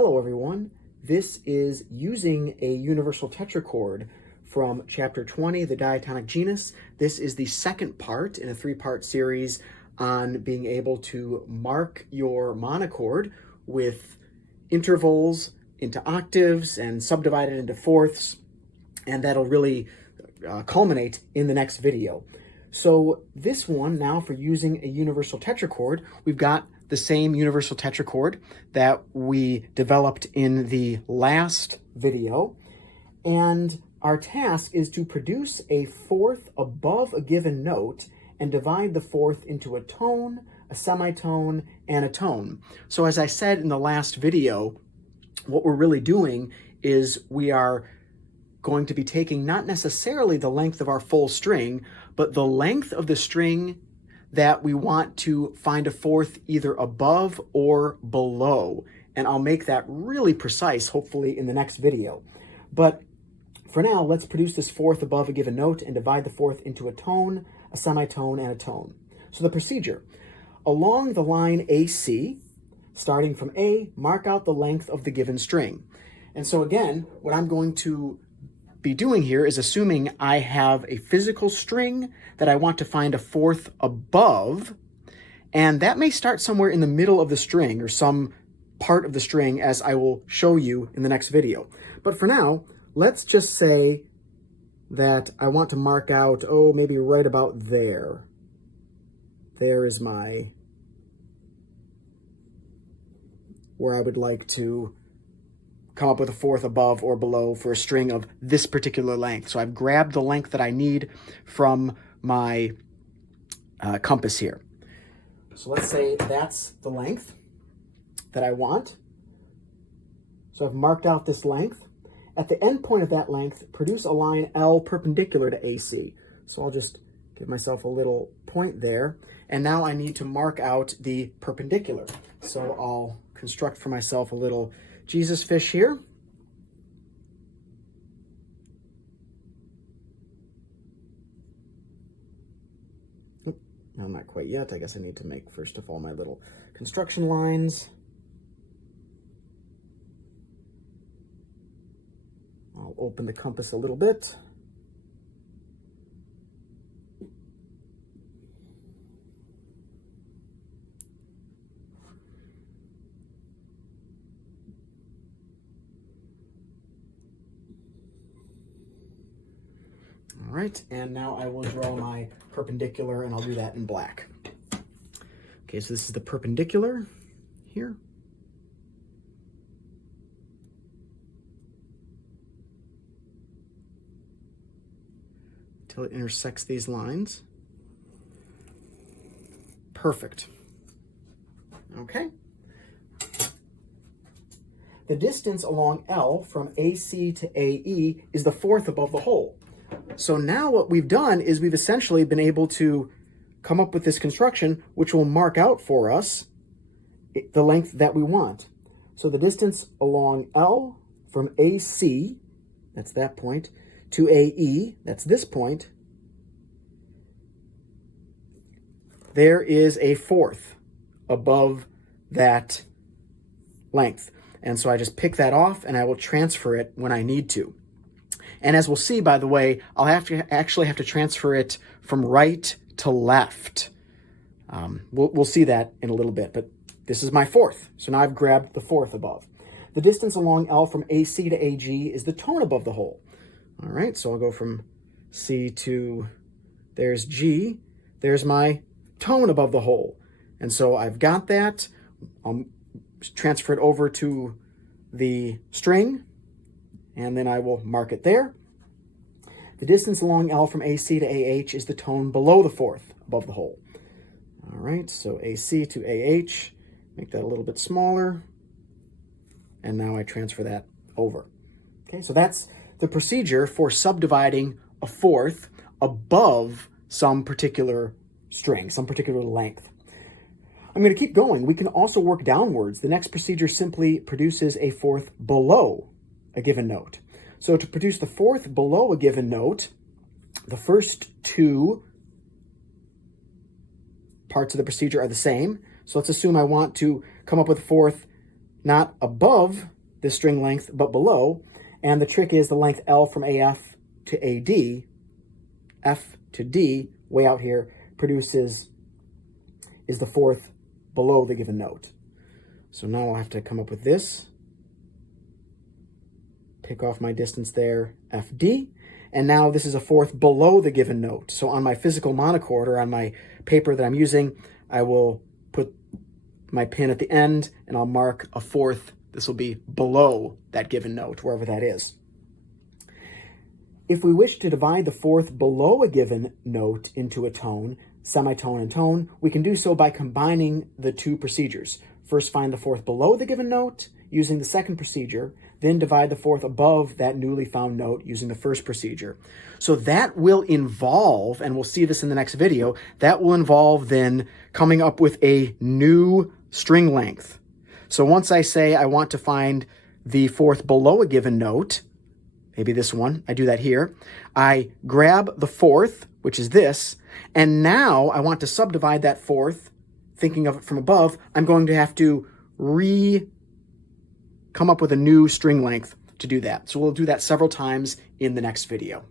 Hello everyone, this is using a universal tetrachord from chapter 20, the Diatonic Genus. This is the second part in a three-part series on being able to mark your monochord with intervals into octaves and subdivide it into fourths, and that'll really culminate in the next video. So this one now, for using a universal tetrachord, we've got the same universal tetrachord that we developed in the last video. And our task is to produce a fourth above a given note and divide the fourth into a tone, a semitone, and a tone. So as I said in the last video, what we're really doing is we are going to be taking not necessarily the length of our full string, but the length of the string that we want to find a fourth either above or below. And I'll make that really precise, hopefully, in the next video. But for now, let's produce this fourth above a given note and divide the fourth into a tone, a semitone, and a tone. So the procedure: along the line AC, starting from A, mark out the length of the given string. And so again, what I'm going to be doing here is assuming I have a physical string that I want to find a fourth above, and that may start somewhere in the middle of the string or some part of the string, as I will show you in the next video. But for now, let's just say that I want to mark out, maybe right about there. There is where I would like to come up with a fourth above or below for a string of this particular length. So I've grabbed the length that I need from my compass here. So let's say that's the length that I want. So I've marked out this length. At the end point of that length, produce a line L perpendicular to AC. So I'll just give myself a little point there. And now I need to mark out the perpendicular. So I'll construct for myself a little Jesus fish here. No, not quite yet. I guess I need to make, first of all, my little construction lines. I'll open the compass a little bit. All right, and now I will draw my perpendicular, and I'll do that in black. Okay, so this is the perpendicular here. Until it intersects these lines. Perfect. Okay. The distance along L from AC to AE is the fourth above the whole. So now what we've done is we've essentially been able to come up with this construction which will mark out for us the length that we want. So the distance along L from AC, that's that point, to AE, that's this point, there is a fourth above that length. And so I just pick that off and I will transfer it when I need to. And as we'll see, by the way, I'll actually have to transfer it from right to left. We'll see that in a little bit, but this is my fourth. So now I've grabbed the fourth above. The distance along L from AC to AG is the tone above the whole. All right, so I'll go from C to, there's G, there's my tone above the whole. And so I've got that. I'll transfer it over to the string, and then I will mark it there. The distance along L from AC to AH is the tone below the fourth above the whole. All right, so AC to AH, make that a little bit smaller, and now I transfer that over. Okay, so that's the procedure for subdividing a fourth above some particular string, some particular length. I'm going to keep going. We can also work downwards. The next procedure simply produces a fourth below a given note. So to produce the fourth below a given note, the first two parts of the procedure are the same. So let's assume I want to come up with a fourth not above the string length, but below. And the trick is the length L from AF to AD, F to D, way out here, is the fourth below the given note. So now I'll have to come up with this. Pick off my distance there, FD. And now this is a fourth below the given note. So on my physical monochord, or on my paper that I'm using, I will put my pin at the end and I'll mark a fourth. This will be below that given note, wherever that is. If we wish to divide the fourth below a given note into a tone, semitone and tone, we can do so by combining the two procedures. First, find the fourth below the given note using the second procedure, then divide the fourth above that newly found note using the first procedure. So that will involve, and we'll see this in the next video, that will involve then coming up with a new string length. So once I say I want to find the fourth below a given note, maybe this one, I do that here, I grab the fourth, which is this, and now I want to subdivide that fourth, thinking of it from above, I'm going to have to come up with a new string length to do that. So we'll do that several times in the next video.